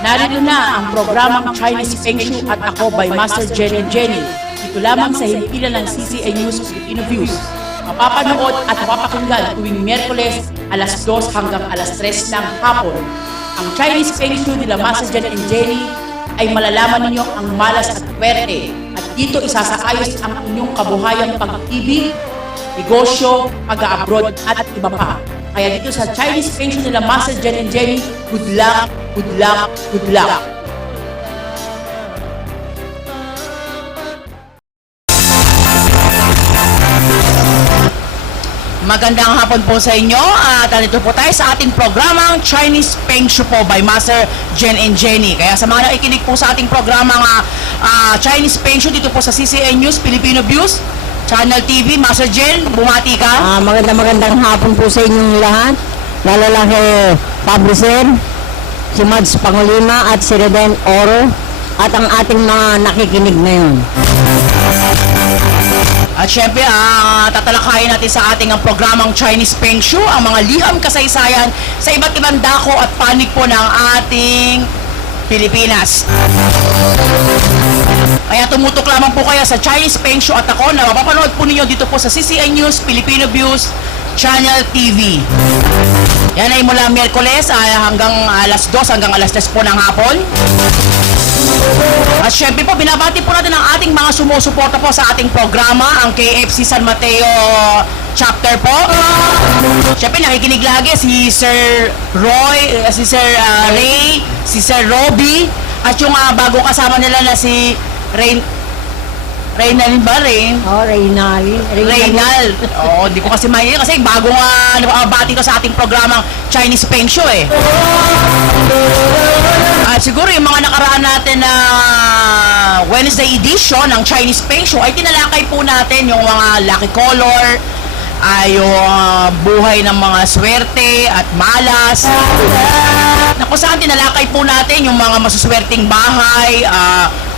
Narito na ang programang Chinese Feng Shui at Ako by Master Jen and Jenny. Dito lamang sa himpilan ng CCN News Filipino Views. Mapapanood at mapapakinggan tuwing Miyerkules alas 2 hanggang alas 3 ng hapon. Ang Chinese Feng Shui nila Master Jen and Jenny ay malalaman ninyo ang malas at puwerte. At dito isasaayos ang inyong kabuhayang pag-ibig, negosyo, pag-abroad at iba pa. Kaya dito sa Chinese Feng Shui nila Master Jen and Jenny, good luck, good luck, good luck. Magandang hapon po sa inyo at nandito po tayo sa ating programang Chinese Feng Shui po by Master Jen and Jenny. Kaya sa mga nakikinig po sa ating programang Chinese Feng Shui dito po sa CCN News Filipino Views, Channel TV, Master Jen, bumati ka. Magandang hapon po sa inyong lahat. Lalo lang kay Pablo Sir, si Mads Pangulima at si Reden Oro at ang ating mga nakikinig ngayon. At syempre, tatalakayin natin sa ating ang programang Chinese Feng Shui ang mga liham kasaysayan sa iba't ibang dako at panig po ng ating Pilipinas. Kaya tumutok lamang po kayo sa Chinese Feng Shui at Ako na mapapanood po ninyo dito po sa CCN News Filipino Views Channel TV. Yan ay mula Miyerkules hanggang alas 2 hanggang alas 3 po ng hapon. At syempre po, binabati po natin ang ating mga sumusuporta po sa ating programa, ang KFC San Mateo chapter po. Syempre nakikinig lagi si Sir Roy, si Sir Ray, si Sir Roby, at yung bago kasama nila na si Reynal ba? Reynal. Oo, di ko kasi mainit kasi bago bati ko sa ating programang Chinese Feng Shui. Siguro yung mga nakaraan natin na Wednesday edition ng Chinese Feng Shui ay tinalakay po natin yung mga lucky color, yung buhay ng mga swerte at malas. Na kung saan tinalakay po natin yung mga masuswerteng bahay,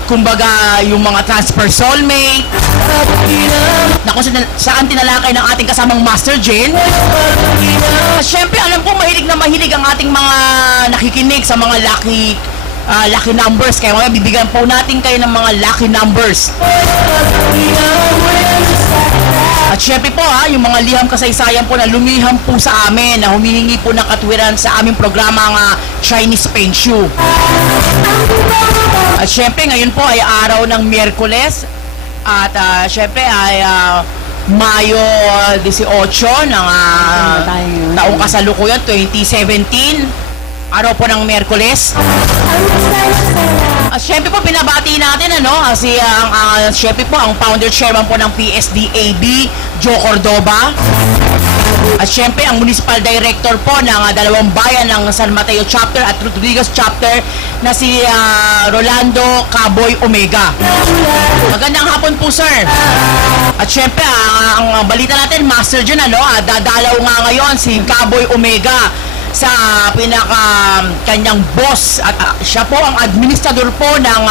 kumbaga yung mga transfer soulmate, na kung saan tinalakay ng ating kasamang Master Jen. Siyempre alam ko mahilig ang ating mga nakikinig sa mga lucky numbers, kaya mga bibigyan po natin kayo ng mga lucky numbers. At syempre po yung mga liham kasaysayan po na lumiham po sa amin, na humihingi po ng katwiran sa aming programang Chinese Feng Shui. At syempre ngayon po ay araw ng Miyerkules at syempre ay Mayo 18 ng taong kasalukuyan 2017, araw po ng Miyerkules. Syempre po binabati natin syempre po ang founder chairman po ng PSDAB, Joe Cordoba. At syempre ang municipal director po ng dalawang bayan ng San Mateo chapter at Rodriguez chapter na si Rolando Caboy Omega. Magandang hapon po, sir. At syempre ang balita natin, Master Jen, dadalaw nga ngayon si Caboy Omega sa kanyang boss at siya po ang administrador po ng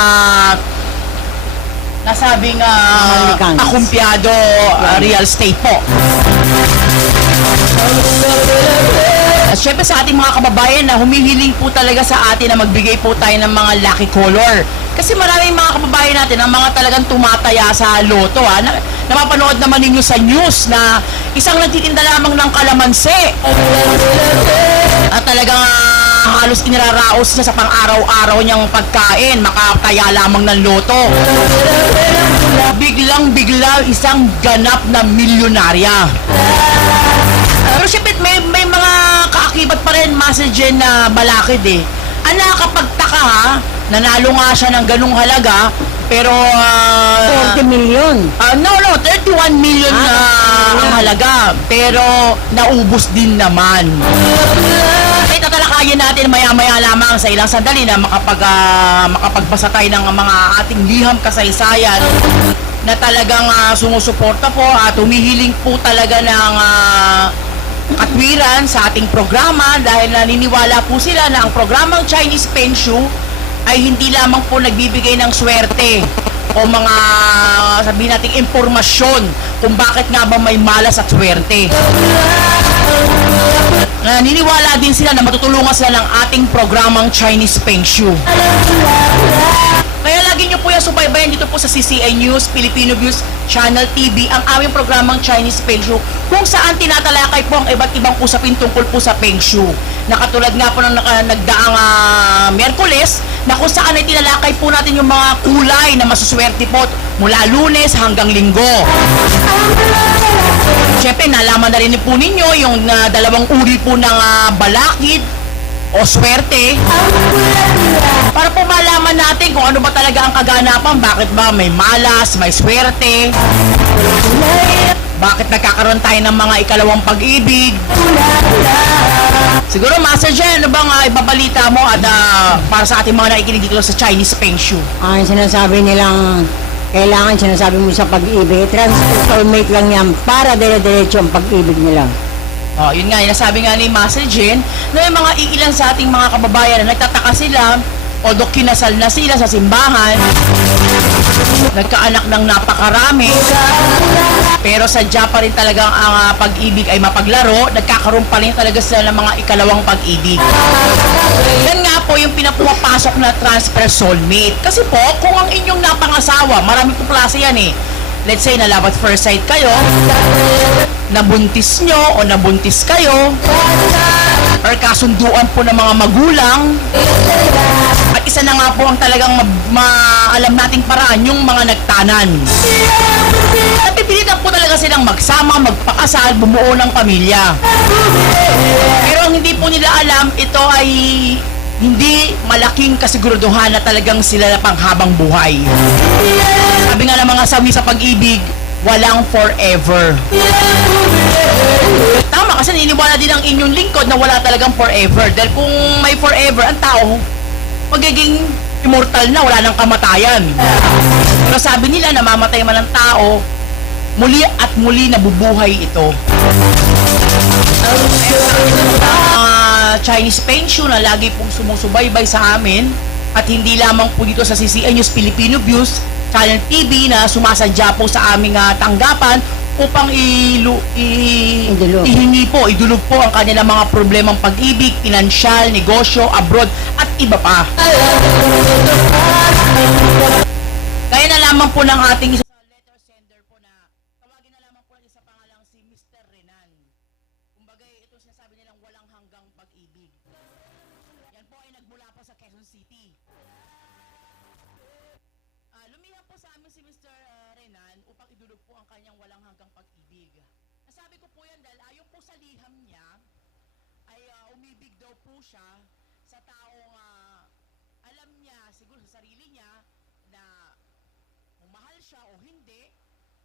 nasabing akumpiyado real estate po. At syempre sa ating mga kababayan na humihiling po talaga sa atin na magbigay po tayo ng mga lucky color. Kasi maraming mga kababayan natin ang mga talagang tumataya sa loto. Napapanood naman ninyo sa news na isang nagtitinda lamang ng kalamansi at talagang halos iniraraos siya sa pang-araw-araw niyang pagkain, makataya lamang ng loto. Biglang-bigla isang ganap na milyonarya. Pero syempre may mga kaakibat pa rin, Master Jen, na balakid eh. Nakakapagtaka nanalo nga siya ng ganung halaga, pero 40 million. No, 31 million ang halaga, pero naubos din naman. Tatalakayin natin maya-maya lamang sa ilang sandali na makapagbasa tayo ng mga ating liham kasaysayan na talagang sumusuporta po at humihiling po talaga ng katwiran sa ating programa dahil naniniwala po sila na ang programang Chinese Feng Shui ay hindi lamang po nagbibigay ng swerte o mga sabihin nating impormasyon kung bakit nga ba may malas at swerte. naniniwala din sila na matutulungan sila ng ating programang Chinese Feng Shui. Kaya lagi nyo po yung subaybayan dito po sa CCI News, Filipino Views, Channel TV, ang aming programang Chinese Feng Shui, kung saan tinatalakay po ang iba't ibang usapin tungkol po sa Feng Shui. Nakatulad nga po ng nagdaang Miyerkules, na kung saan ay tinalakay po natin yung mga kulay na masuswerte po mula Lunes hanggang Linggo. Siyempre, nalaman na rin po ninyo yung dalawang uri po ng balakid o swerte para po malaman natin kung ano ba talaga ang kaganapan, bakit ba may malas, may swerte, bakit nagkakaroon tayo ng mga ikalawang pag-ibig. Siguro, Master Jen, ano bang ibabalita mo at para sa ating mga nakikinig dito sa Chinese Feng Shui? Ang sinasabi nilang kailangan, sinasabi mo sa pag-ibig, transformate lang yan para dire-diretso ang pag-ibig nila. Oh, yun nga, nasabi nga ni Master Jen na yung mga iilan sa ating mga kababayan na nagtataka sila o kinasal na sila sa simbahan, nagkaanak ng napakarami, pero sadya pa rin talagang ang pag-ibig ay mapaglaro, nagkakaroon pa rin talaga sila ng mga ikalawang pag-ibig. Yan nga po yung pinapumapasok na transfer soulmate. Kasi po, kung ang inyong napangasawa, marami po klase yan eh. Let's say, na love at first sight kayo, nabuntis nyo o nabuntis kayo, or kasunduan po ng mga magulang, at isa na nga po ang talagang alam nating paraan, yung mga nagtanan. Napipilitan po talaga silang magsama, magpakasal, bumuo ng pamilya. Pero ang hindi po nila alam, ito ay hindi malaking kasiguraduhan na talagang sila na panghabang buhay. Sabi nga ng mga sawi sa pag-ibig, walang forever. Tama, kasi niniwala din ang inyong lingkod na wala talagang forever. Dahil kung may forever, ang tao, magiging immortal na, wala nang kamatayan. Pero sabi nila, namamatay man ang tao, muli at muli nabubuhay ito. Chinese Feng Shui na lagi pong sumusubaybay sa amin at hindi lamang po dito sa CCI News Filipino Views, Channel TV na sumasadya po sa aming tanggapan upang ihingi po, idulog po ang kanilang mga problemang pag-ibig, pinansyal, negosyo, abroad at iba pa. Kaya na lamang po ng ating isa sa letter sender po na tawagin na lamang po natin sa pangalang si Mr. Renan. Kumbaga, ito sinasabi nilang walang hanggang pag-ibig. Yan po ay nagmula po sa Quezon City. Lumiham po sa amin si Mr. Renan upang idulog po ang kanyang walang hanggang pag-ibig. Nasabi ko po yan dahil ayon po sa liham niya ay umibig daw po siya sa taong alam niya siguro sa sarili niya na kung mahal siya o hindi.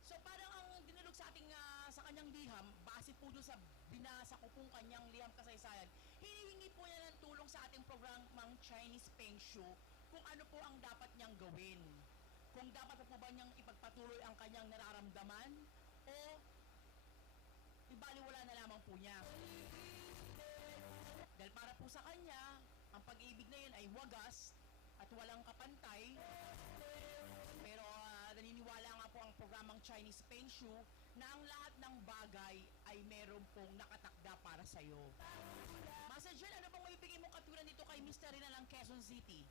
So parang ang dinulog sa ating sa kanyang liham, base po doon sa binasa ko pong kanyang liham kasaysayan, hinihingi po niya ng tulong sa ating programang Chinese Feng Shui kung ano po ang dapat niyang gawin. Kung dapat po ba niyang ipagpatuloy ang kanyang nararamdaman o ibaliwala na lamang po niya. Dahil para po sa kanya, ang pag-ibig na yun ay wagas at walang kapantay. Pero naniniwala nga po ang programang Chinese Feng Shui na ang lahat ng bagay ay meron pong nakatakda para sa'yo. Master Jen, ano bang maibigay mong katulad dito kay Mr. Rina ng Quezon City?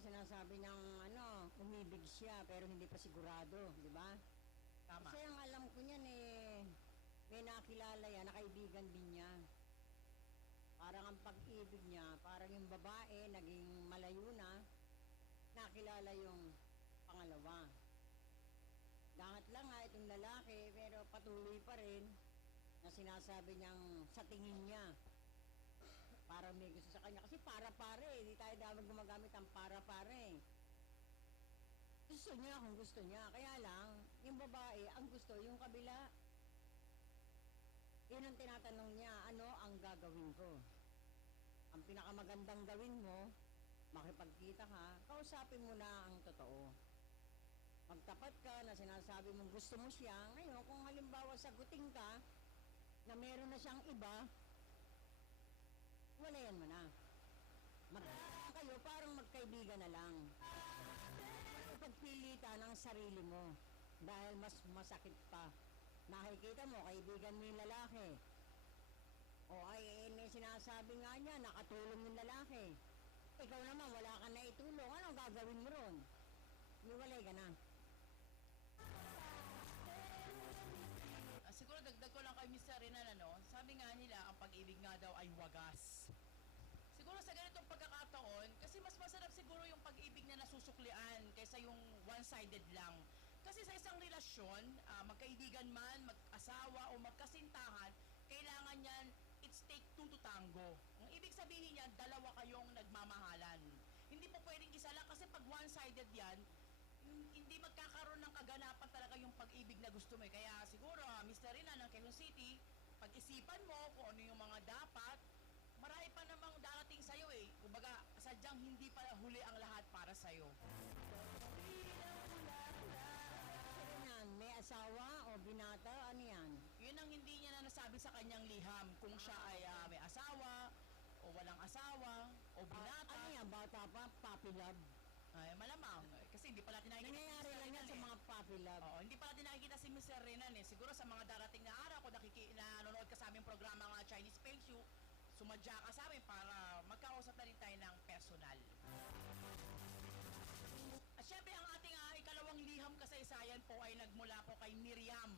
Sinasabi niyang umibig siya pero hindi pa sigurado, di ba? Tama. Kasi ang alam ko niyan may nakilala yan, nakaibigan din niya. Parang ang pag-ibig niya, parang yung babae naging malayo na, nakilala yung pangalawa. Dangat lang itong lalaki pero patuloy pa rin na sinasabi niyang sa tingin niya parang may gusto sa kanya. Kasi para-pare, hindi tayo dapat gumagamit ang para-pare. Gusto niya kung gusto niya. Kaya lang, yung babae, ang gusto, yung kabila. Yun ang tinatanong niya, ano ang gagawin ko? Ang pinakamagandang gawin mo, makipagkita ka, kausapin mo na ang totoo. Magtapat ka na sinasabi mong gusto mo siya. Ngayon, kung halimbawa sagutin ka na meron na siyang iba, walayan mo na. Kayo parang magkaibigan na lang. Pagpilitan ng sarili mo dahil mas masakit pa. Nakikita mo, kaibigan mo yung lalaki. O ay, sinasabi nga niya, nakatulong yung lalaki. Ikaw naman, wala ka na itulong. Ano gagawin mo ron? Iwalay ka na. Siguro dagdag ko lang kay Mr. Renan, sabi nga nila, ang pag-ibig nga daw ay wagas. Siguro sa ganitong pagkakataon, kasi mas masarap siguro yung pag-ibig na nasusuklian kaysa yung one-sided lang. Kasi sa isang relasyon, magkaibigan man, mag-asawa o magkasintahan, kailangan yan, it's take two to tango. Ang ibig sabihin niyan, dalawa kayong nagmamahalan. Hindi po pwedeng isa lang kasi pag one-sided yan, hindi magkakaroon ng kaganapan talaga yung pag-ibig na gusto mo. Kaya siguro, Mr. Rina ng Quezon City, pag-isipan mo kung ano yung mga dapat, marami pa namang darating sa'yo eh. Kumbaga, sadyang hindi pala huli ang lahat para sa'yo. Ano yan? May asawa o binata? Ano yan? Yun ang hindi niya na nasabi sa kanyang liham. Kung siya ay may asawa, o walang asawa, o binata. Ano yan? Bata pa? Puppy love? Ay, malamang. Kasi hindi pala natin nakikita Nangyayari si Mr. lang yan Renan sa eh. mga puppy love. Oo, hindi pala natin nakikita si Mr. Renan eh. Siguro sa mga darating na araw, kung nanonood ka sa aming programa ng Chinese Feng Shui, sumadya ka sa amin para magkausap na rin tayo ng personal. At syempre, ang ating ikalawang liham kasaysayan po ay nagmula po kay Miriam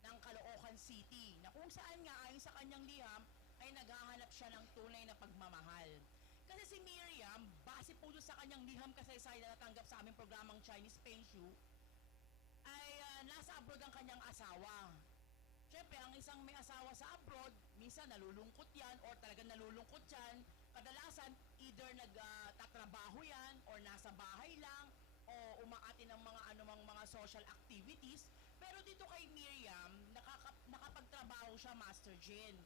ng Caloocan City, na kung saan nga ayon sa kanyang liham ay naghahanap siya ng tunay na pagmamahal. Kasi si Miriam, base po doon sa kanyang liham kasaysayan na natanggap sa aming programang Chinese Feng Shui, ay nasa abroad ang kanyang asawa. Siyempre, ang isang may asawa sa abroad, minsan nalulungkot yan or talagang nalulungkot yan. Kadalasan, either nagtatrabaho yan or nasa bahay lang o umaati ng mga anumang mga social activities. Pero dito kay Miriam, nakapagtrabaho siya, Master Jen,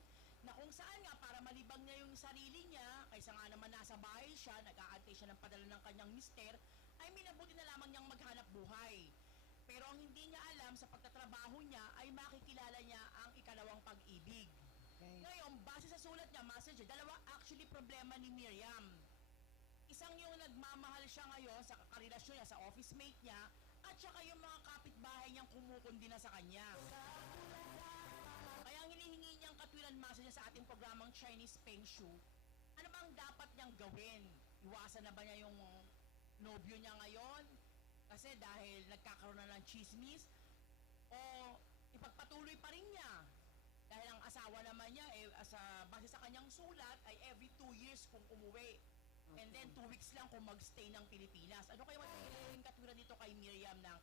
na kung saan nga para malibang niya yung sarili niya, kaysa nga naman nasa bahay siya, nag-aantay siya ng padala ng kanyang mister, ay minabuti na lamang niyang maghanap buhay. Pero ang hindi niya alam sa pagtatrabaho niya ay makikilala niya ang ikalawang pag-ibig. Okay. Ngayon, base sa sulat niya, Master J, dalawa actually problema ni Miriam. Isang yung nagmamahal siya ngayon sa karelasyon niya, sa office mate niya, at saka yung mga kapitbahay niyang kumukundi na sa kanya. Kaya ang hinihingi niyang katwiran, Master J, sa ating programang Chinese Feng Shui, ano bang dapat niyang gawin? Iwasan na ba niya yung nobyo niya ngayon? Kasi dahil nagkakaroon na ng chismis, o ipagpatuloy pa rin niya. Dahil ang asawa naman niya, base sa kanyang sulat, ay every 2 years kung umuwi. Okay. And then 2 weeks lang kung magstay ng Pilipinas. Ano kayo magiging katwiran dito kay Miriam ng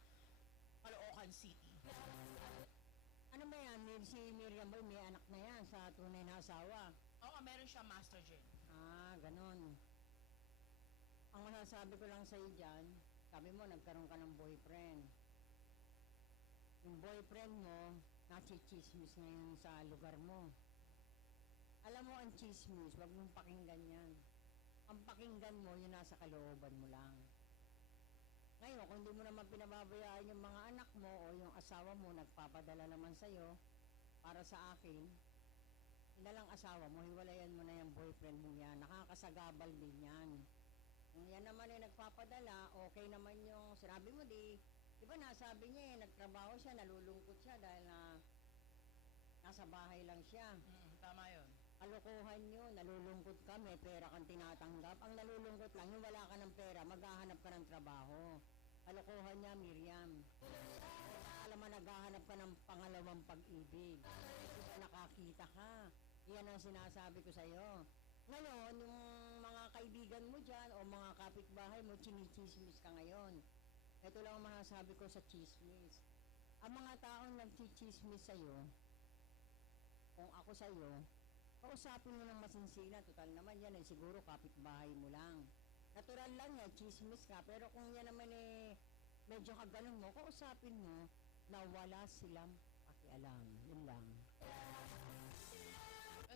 Caloocan City? Ano ba yan? Si Miriam Boy, may anak na yan sa tunay na asawa. Oo, meron siya, Master Jen. Ganon. Ang masasabi ko lang sa'yo dyan, sabi mo, nagkaroon ka ng boyfriend. Yung boyfriend mo, nasi-chismis ngayon sa lugar mo. Alam mo, ang chismis, wag mong pakinggan yan. Ang pakinggan mo, yun nasa kalooban mo lang. Ngayon, kung di mo naman pinababayaan yung mga anak mo o yung asawa mo, nagpapadala naman sa'yo, para sa akin, inalang asawa mo, hiwalayan mo na yung boyfriend mo yan. Nakakasagabal din yan. Kung yan naman ay nagpapadala, okay naman yung sinabi mo, di ba nasabi niya nagtrabaho siya, nalulungkot siya dahil nasa bahay lang siya. Tama yun. Kalokohan yun, nalulungkot ka, may pera kang tinatanggap. Ang nalulungkot lang, yung wala ka ng pera, maghahanap ka ng trabaho. Kalokohan niya, Miriam. Alam mo, naghahanap ka ng pangalawang pag-ibig. Nakakita ka. Yan ang sinasabi ko sa'yo. Ngayon, yung mga kaibigan mo dyan o mga kapitbahay mo, chinichismis ka ngayon. Ito lang ang masasabi ko sa chismis. Ang mga taong nagchichismis sa'yo, kung ako sa'yo, kausapin mo ng masinsina. Total naman yan, siguro kapitbahay mo lang. Natural lang yan, chismis ka. Pero kung yan naman medyo kaganon mo, kausapin mo na wala silang pakialam. Yun lang.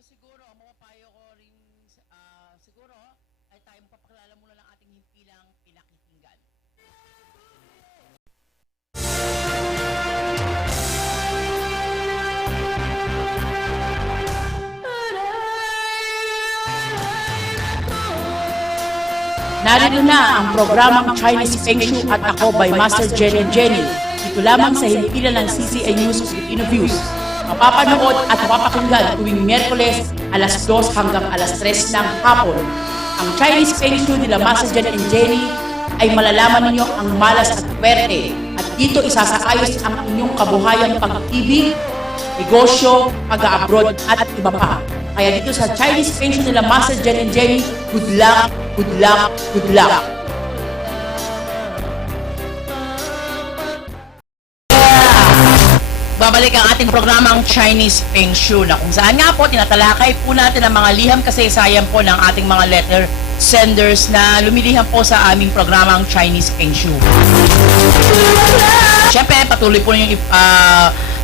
Siguro, mapapayo ko rin, siguro, ay tayo mapapakilala muna ng ating himpilang pinakikinggan. Narito na ang programang Chinese Feng Shui at Ako by Master Jen and Jenny. Dito lamang sa himpilan ng CCN News Filipino Views. Mapapanood at mapapakinggan tuwing Miyerkules alas 2 hanggang alas 3 ng hapon. Ang Chinese Feng Shui nila Master Jen and Jenny ay malalaman ninyo ang malas at kwerte at dito isasaayos ang inyong kabuhayang pag-ibig, negosyo, pag-abroad at iba pa. Kaya dito sa Chinese Feng Shui nila Master Jen and Jenny, good luck, good luck, good luck. Babalik ang ating programang Chinese Feng Shui na kung saan nga po tinatalakay po natin ang mga liham kasaysayan po ng ating mga letter senders na lumiliham po sa aming programang Chinese Feng Shui. Siyempre, patuloy po yung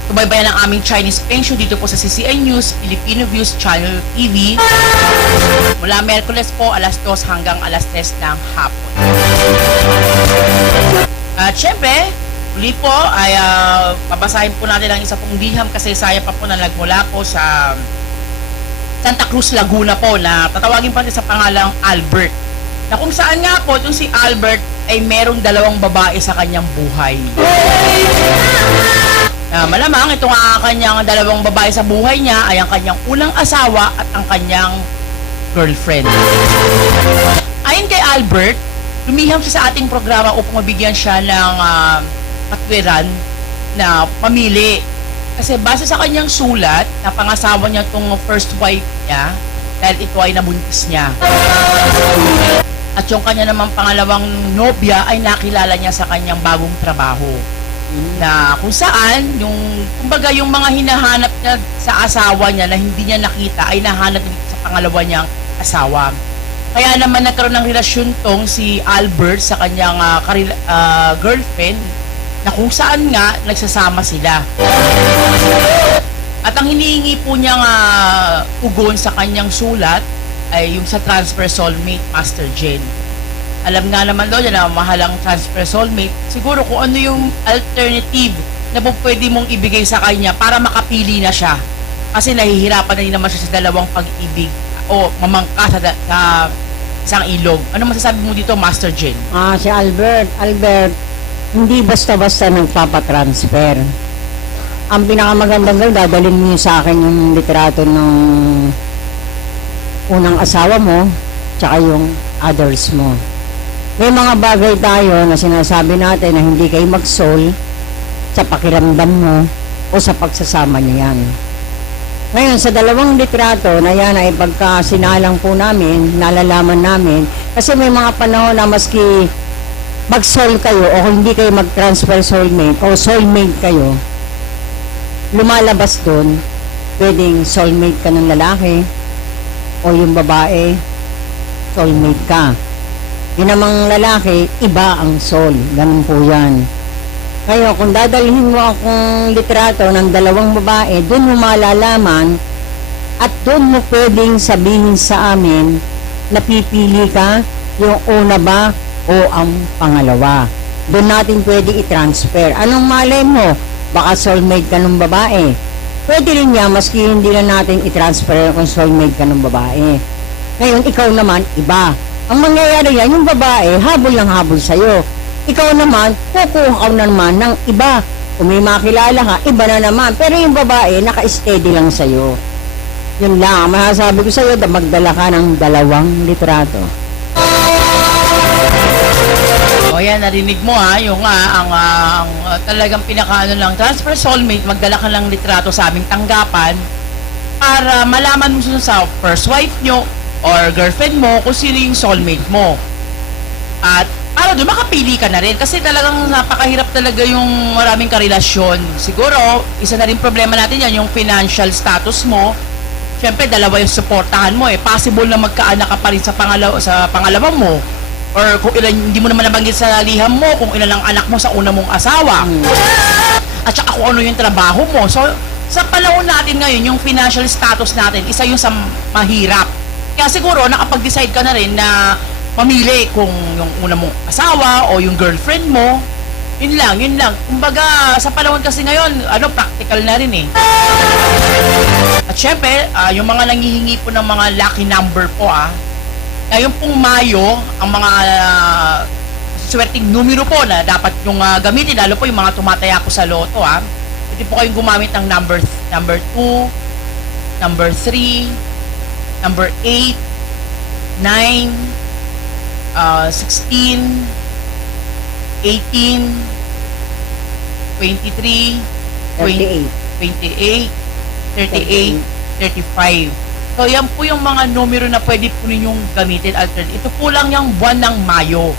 tubaybayan ng aming Chinese Feng Shui dito po sa CCN News, Filipino Views Channel TV. Mula Miyerkules po, alas 2 hanggang alas 3 ng hapon. At siyempre, uli po ay babasahin po natin ang isa pong liham kasaysayan pa po na nagmula po sa Santa Cruz, Laguna po na tatawagin pa sa pangalang Albert. Na kung saan nga po itong si Albert ay merong 2 babae sa kanyang buhay. Malamang itong kanyang 2 babae sa buhay niya ay ang kanyang unang asawa at ang kanyang girlfriend. Ayon kay Albert, lumiham siya sa ating programa upang mabigyan siya ng katwiran na pamili. Kasi base sa kanyang sulat, na pangasawa niya itong first wife niya dahil ito ay nabuntis niya. At yung kanya namang pangalawang nobya ay nakilala niya sa kanyang bagong trabaho. Na kung saan, kumbaga yung mga hinahanap niya sa asawa niya na hindi niya nakita ay nahanap niya sa pangalawa niyang asawa. Kaya naman nagkaroon ng relasyon tong si Albert sa kanyang girlfriend na kung saan nga nagsasama sila. At ang hinihingi po niyang ugon sa kanyang sulat ay yung sa transfer soulmate, Master Jen. Alam nga naman daw na mahalang transfer soulmate, siguro kung ano yung alternative na pwede mong ibigay sa kanya para makapili na siya. Kasi nahihirapan na rin naman siya sa 2 pag-ibig o mamangka sa isang ilog. Ano masasabi mo dito, Master Jen? Si Albert, hindi basta-basta nagpapatransfer. Ang pinakamagandang gawin, dadalhin mo sa akin yung litrato ng unang asawa mo, tsaka yung others mo. May mga bagay tayo na sinasabi natin na hindi kayo mag-soul sa pakiramdam mo o sa pagsasama niyo yan. Ngayon, sa 2 litrato na yan ay pagka sinalang po namin, nalalaman namin, kasi may mga panahon na maski mag-soul kayo o hindi kayo mag-transfer soulmate o soulmate kayo, lumalabas doon, pwedeng soulmate ka ng lalaki o yung babae, soulmate ka. Yun namang lalaki, iba ang soul. Ganun po yan. Ngayon, kung dadalhin mo akong litrato ng 2 babae, doon mo malalaman at doon mo pwedeng sabihin sa amin na pipili ka yung una ba o ang pangalawa. Doon natin pwede i-transfer. Anong malay mo? Baka soulmate ka ng babae. Pwede rin niya, maski hindi na natin i-transfer kung soulmate ka ng babae. Ngayon, ikaw naman, iba. Ang mangyayari yan, yung babae, habol ng habol sa'yo. Ikaw naman, kukuha ka na naman ng iba. Kung may makilala ka, iba na naman. Pero yung babae, naka-steady lang sa'yo. Yun lang, masasabi ko sa'yo, magdala ka ng 2 litrato. O yan, narinig mo yung ang talagang pinakaano lang, transfer soulmate, magdala ka ng litrato sa aming tanggapan para malaman mo sa first wife nyo or girlfriend mo kung sino yung soulmate mo. At para doon makapili ka na rin kasi talagang napakahirap talaga yung maraming karelasyon. Siguro, isa na rin problema natin yan, yung financial status mo. Siyempre, 2 yung supportahan mo Possible na magkaanak ka pa rin sa pangalawa mo. Or kung ilan, hindi mo naman nabanggit sa liham mo kung ilan ang anak mo sa una mong asawa. At saka kung ano yung trabaho mo. So, sa panahon natin ngayon, yung financial status natin, isa yung sa mahirap. Kaya siguro, nakapag-decide ka na rin na mamili kung yung una mong asawa o yung girlfriend mo. Yun lang. Kumbaga, sa panahon kasi ngayon, practical na rin At syempre, yung mga nangihingi po ng mga lucky number po ngayon pong Mayo, ang mga swerteng numero po na dapat yung gamitin, lalo po yung mga tumataya po sa loto Pwede po kayong gumamit ng number number 2, number 3, number 8, 9, 16, 18, 23, 38. 28, 38, 35. So, yan po yung mga numero na pwede po ninyong gamitin alternate. Ito po lang yung buwan ng Mayo.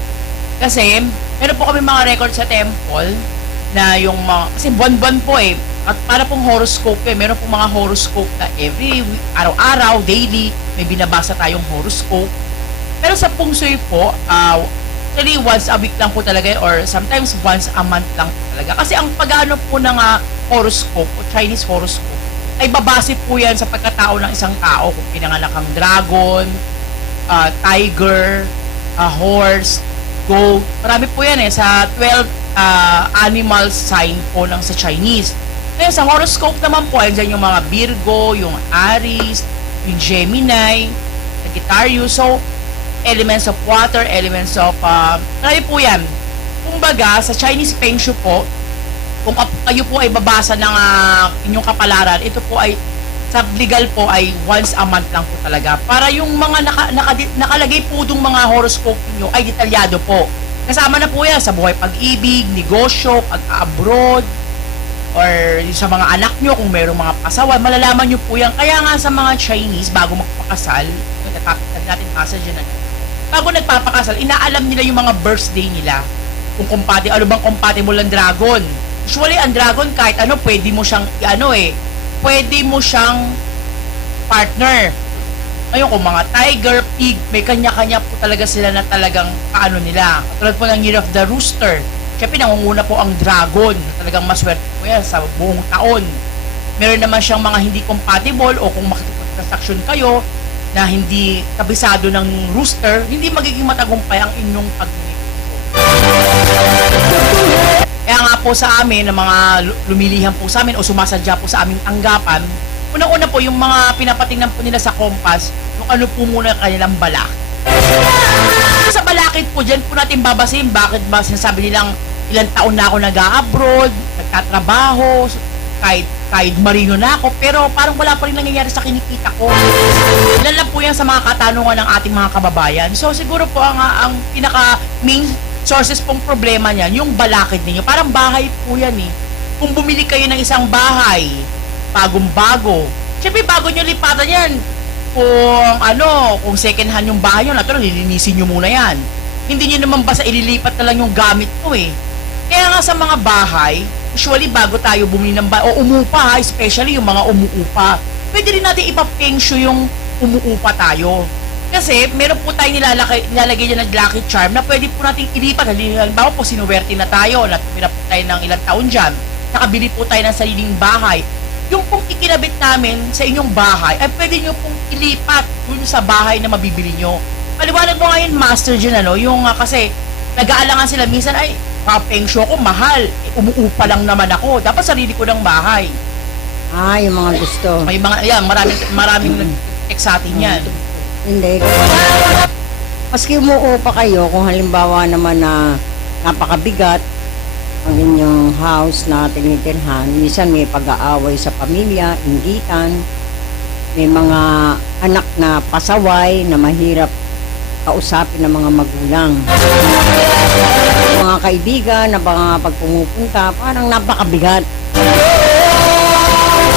Kasi, meron po kami mga record sa temple na yung mga, kasi buwan-buwan po eh. At para pong horoscope eh. Meron pong mga horoscope na every week, araw-araw, daily, may binabasa tayong horoscope. Pero sa Feng Shui po, actually once a week lang po talaga or sometimes once a month lang po talaga. Kasi ang pag-ano po ng horoscope o Chinese horoscope ay babase po yan sa pagkatao ng isang tao. Kung pinanganak ang dragon, tiger, horse, goat. Marami po yan eh sa 12 animal sign po ng sa Chinese. Ngayon sa horoscope naman po, ay dyan yung mga Virgo, yung Aries, yung Gemini, Sagittarius. So, elements of water, elements of marami po yan. Kumbaga, sa Chinese Feng Shui po, kung kayo po ay babasa ng inyong kapalaran, ito po ay sa legal po ay once a month lang po talaga. Para yung mga nakalagay po dong mga horoscope niyo ay detalyado po. Kasama na po yan sa buhay pag-ibig, negosyo, pag-abroad, or sa mga anak nyo kung mayroong mga pasawan, malalaman nyo po yan. Kaya nga sa mga Chinese, bago magpakasal, natapitag natin message na bago nagpapakasal, inaalam nila yung mga birthday nila. Kung ano bang compatible ang dragon. Usually, ang dragon, kahit ano, pwede mo siyang, pwede mo siyang partner. Ngayon, kung mga tiger, pig, may kanya-kanya po talaga sila na talagang paano nila. Katulad po ng Year of the Rooster. Siyempre, nangunguna po ang dragon. Talagang maswerte po yan sa buong taon. Meron naman siyang mga hindi compatible o kung makikipag-transaction kayo na hindi kabisado ng rooster, hindi magiging matagumpay ang inyong pag-ibig. Kaya nga po sa amin, na mga lumilihan po sa amin o sumasadya po sa aming tanggapan, unang-una po yung mga pinapatingnan po nila sa kompas, yung ano po muna kanilang balak. Sa balakid po, dyan po natin babasin bakit ba sinasabi nilang ilang taon na ako nag-a-abroad, nagtatrabaho, kahit marino na ako, pero parang wala pa rin nangyayari sa kinikita ko. Ilan lang po yan sa mga katanungan ng ating mga kababayan. So siguro po ang pinaka main sources pong problema niyan, yung balakid ninyo. Parang bahay po yan eh. Kung bumili kayo ng isang bahay, bagong-bago, syempre bago nyo lipatan yan. Kung second hand yung bahay nyo, natural, lilinisin nyo muna yan. Hindi nyo naman basta ililipat na lang yung gamit ko eh. Kaya nga sa mga bahay, usually bago tayo bumili ng bahay, o umupa, especially yung mga umuupa, pwede rin natin ipa-feng shui yung umuupa tayo. Kasi meron po tayong nilalagay dyan ng lucky charm na pwede po natin ilipat. Halimbawa po, sinuwerte na tayo, natupira po tayo ng ilang taon dyan, nakabili po tayo ng sariling bahay. Yung pong ikinabit namin sa inyong bahay, ay pwede nyo pong ilipat dun sa bahay na mabibili nyo. Paliwanag mo ngayon, Master Jun, yung kasi nag-aalangan sila minsan, ay, feng shui ko, mahal. Umuupa lang naman ako. Dapat sarili ko ng bahay. Yung mga gusto. May mga, yan, maraming nag-text sa atin yan. Hindi. Maski umuupa kayo, kung halimbawa naman na napakabigat ang inyong house na tinitirhan, minsan may pag-aaway sa pamilya, inggitan, may mga anak na pasaway na mahirap kausapin ng mga magulang. Mga kaibigan na pag pumupunta, parang napakabigat.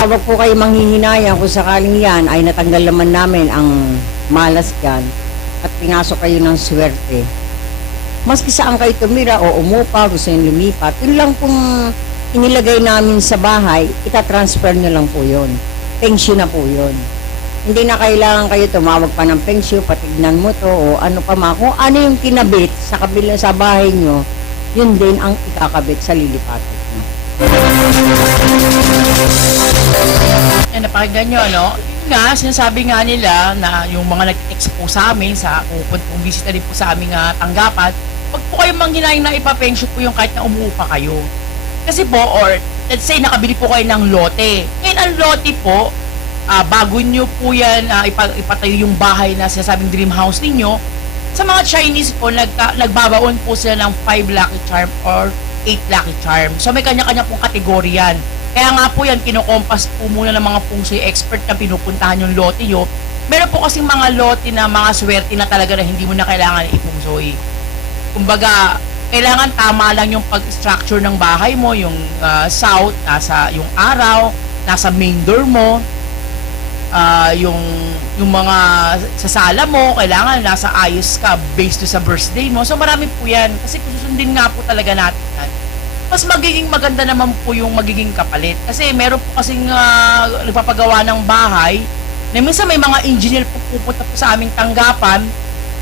Huwag po kayo manghihinayang kung sakaling yan ay natanggal naman namin ang malas dyan at pinasok kayo ng swerte. Maski saan kayo tumira o umupa, gusto nyo lumipat, yun lang pong inilagay namin sa bahay, itatransfer nyo lang po yun. Feng Shui na po yun. Hindi na kailangan kayo tumawag pa ng Feng Shui, patignan mo to o ano pa ma. Kung ano yung kinabit sa kabila sa bahay nyo, yun din ang ikakabit sa lilipatan nyo. Yan, napakinggan nyo, ano? Yun nga, sinasabi nga nila na yung mga nag-text po sa amin, kung bisita din po sa aming tanggapan, wag po kayong manghinayang na ipa-feng shui po yung kahit na umuupa kayo. Kasi po, or let's say, nakabili po kayo ng lote. Ngayon, ang lote po, bago nyo po yan ipatayo yung bahay na sinasabing dream house ninyo, sa mga Chinese po, nagbabaon po sila ng 5 lucky charm or 8 lucky charm. So may kanya-kanya pong kategorya yan. Kaya nga po yan, kinokompas po muna ng mga feng shui expert na pinupuntahan yung lote nyo. Meron po kasing mga lote na mga swerte na talaga na hindi mo na kailangan i-feng shui. Kumbaga, kailangan tama lang yung pag-structure ng bahay mo, yung south, nasa yung araw, nasa main door mo, yung mga sa sala mo, kailangan nasa ayos ka based to sa birthday mo. So marami po yan. Kasi kung susundin nga po talaga natin yan, mas magiging maganda naman po yung magiging kapalit. Kasi meron po kasing nagpapagawa ng bahay na minsan may mga engineer po pupunta po sa aming tanggapan,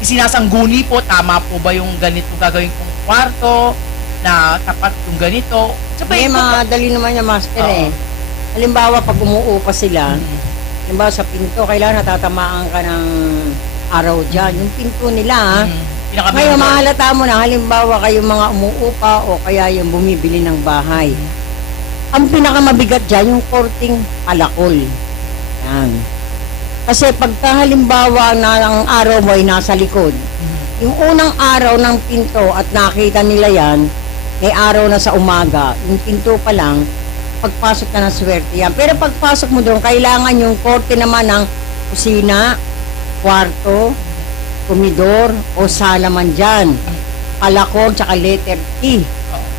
isinasangguni po, tama po ba yung ganito gagawin kong kwarto, na tapat yung ganito. So, May mga dali naman yung master eh. Halimbawa, pag umuupa sila, halimbawa sa pinto, kailangan natatamaan ka ng araw dyan. Yung pinto nila, ngayon, mahalata mo na, halimbawa kayo mga umuupa o kaya yung bumibili ng bahay. Ang pinakamabigat dyan, yung korting alakol. Yan. Kasi pagka halimbawa na ang araw mo ay nasa likod, yung unang araw ng pinto at nakita nila yan, may araw na sa umaga, yung pinto pa lang, pagpasok na ng swerte yan. Pero pagpasok mo doon, kailangan yung korte naman ng kusina, kwarto, komedor o sala man dyan. Palakog, tsaka letter T,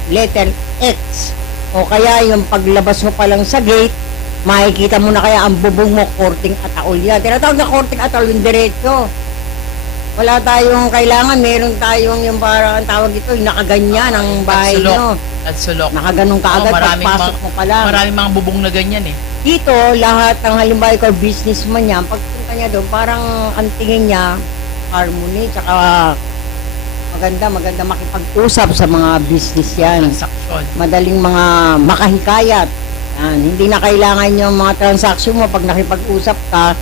letter X. O kaya yung paglabas mo pa lang sa gate, makikita mo na kaya ang bubong mo, korting ataol yan. Tinatawag na korting ataol, yung diretso. Wala tayong kailangan, meron tayong yung parang ang tawag ito, yung nakaganyan ang bahay nyo. Sulok. Nakaganong kaagad, pagpasok mo pa lang. Maraming mga bubong na ganyan eh. Dito, lahat ng halimbawa ikaw businessman niya, pagpunta niya doon, parang ang tingin niya, harmony, tsaka maganda makipag-usap sa mga business yan. Transaction. Madaling mga makahikayat. Yan. Hindi na kailangan yung mga transaction mo pag nakipag-usap ka,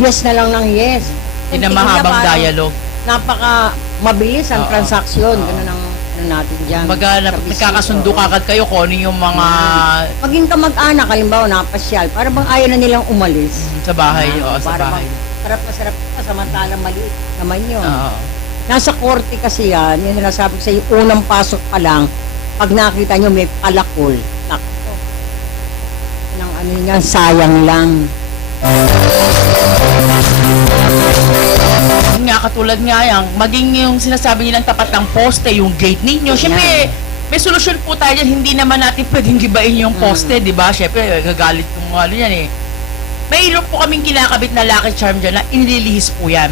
yes na lang ng yes. Hindi na Tingin niya mahabang parang dialogue. Napaka mabilis ang transaksyon. Ganun ang ano natin dyan. Kumbaga, sa business. nagkakasundo kagad kayo kung ano yung mga Maging kamag-anak, halimbawa, napasyal, para bang ayaw na nilang umalis. sa bahay. Ah, Oo, sa para bahay. bang sarap na sarap ka, samantalang maliit naman yun. Oo. Nasa korte kasi yan, yung sinasabi ko sa iyo, unang pasok pa lang, pag nakita nyo may palakol, takto. Nang ano yan, sayang lang. Yun nga, katulad nga yan, maging yung sinasabi nilang tapat ng poste, yung gate ninyo. Siyempre, may solusyon po tayo dyan. Hindi naman natin pwedeng gibain yung poste, di ba? Siyempre, gagalit yung ano yan eh. May ilong po kaming kinakabit na lucky charm dyan na inililihis po yan.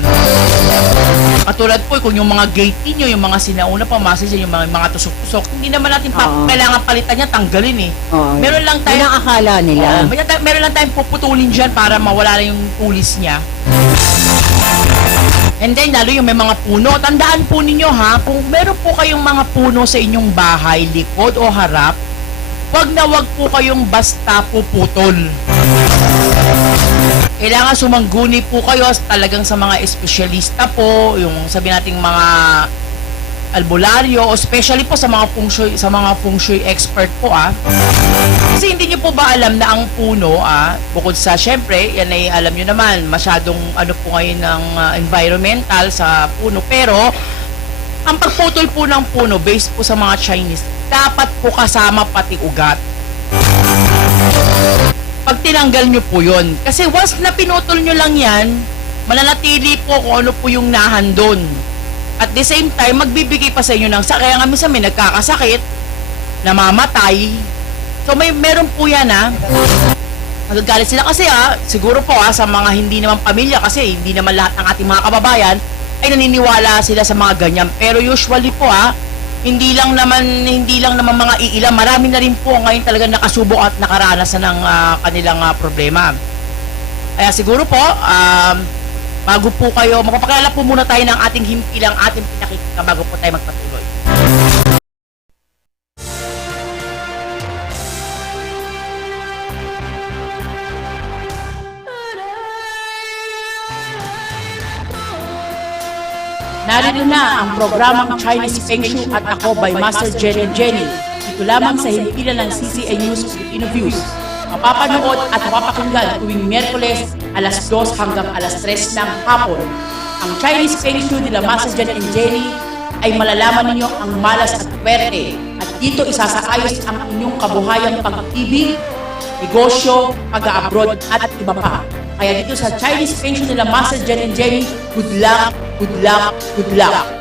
Katulad po, kung yung mga gate ninyo, yung mga sinauna pa, message yung mga tusok-tusok, hindi naman natin kailangan palitan yan, tanggalin eh. Oo. Meron lang tayo, Yun ang akala nila. meron lang tayong puputulin dyan para mawala na yung pulis niya. And then, lalo yung may mga puno. Tandaan po ninyo ha, kung meron po kayong mga puno sa inyong bahay, likod o harap, wag na wag po kayong basta puputol. Kailangan sumangguni po kayo talagang sa mga espesyalista po, yung sabi nating mga albularyo, o especially po sa mga feng shui expert po Kasi hindi niyo po ba alam na ang puno bukod sa syempre, yan ay alam niyo naman, masyadong ano po ngayon ng environmental sa puno, pero ang pagputol po ng puno based po sa mga Chinese, dapat po kasama pati ugat. Pag tinanggal nyo po yun. Kasi once na pinutol nyo lang yan, mananatili po kung ano po yung nahandon. At the same time, magbibigay pa sa inyo ng sakit. Kaya nga minsan may nagkakasakit, namamatay. So meron po yan Nagagalit sila kasi siguro po sa mga hindi naman pamilya, kasi hindi naman lahat ng ating mga kababayan ay naniniwala sila sa mga ganyan. Pero usually po hindi lang naman mga iilan, marami na rin po ngayon talaga nakasubok at nakaranasan ng kanilang problema. Kaya siguro po, bago po kayo, magpapakilala po muna tayo ng ating himpilang ating pinakikita bago po tayo magpatuloy. Narito na ang programang Chinese Feng Shui at Ako by Master Jenny and Jenny. Dito lamang sa himpilan ng CCA News Filipino Views. Mapapanood at mapapakinggan tuwing Miyerkules alas 2 hanggang alas 3 ng hapon. Ang Chinese Feng Shui nila Master Jenny and Jenny ay malalaman ninyo ang malas at pwerte At dito isasaayos ang inyong kabuhayang pag-ibig, negosyo, pag-abroad at iba pa. Kaya dito sa Chinese Feng Shui nila Master Jen and Jenny, good luck, good luck, good luck.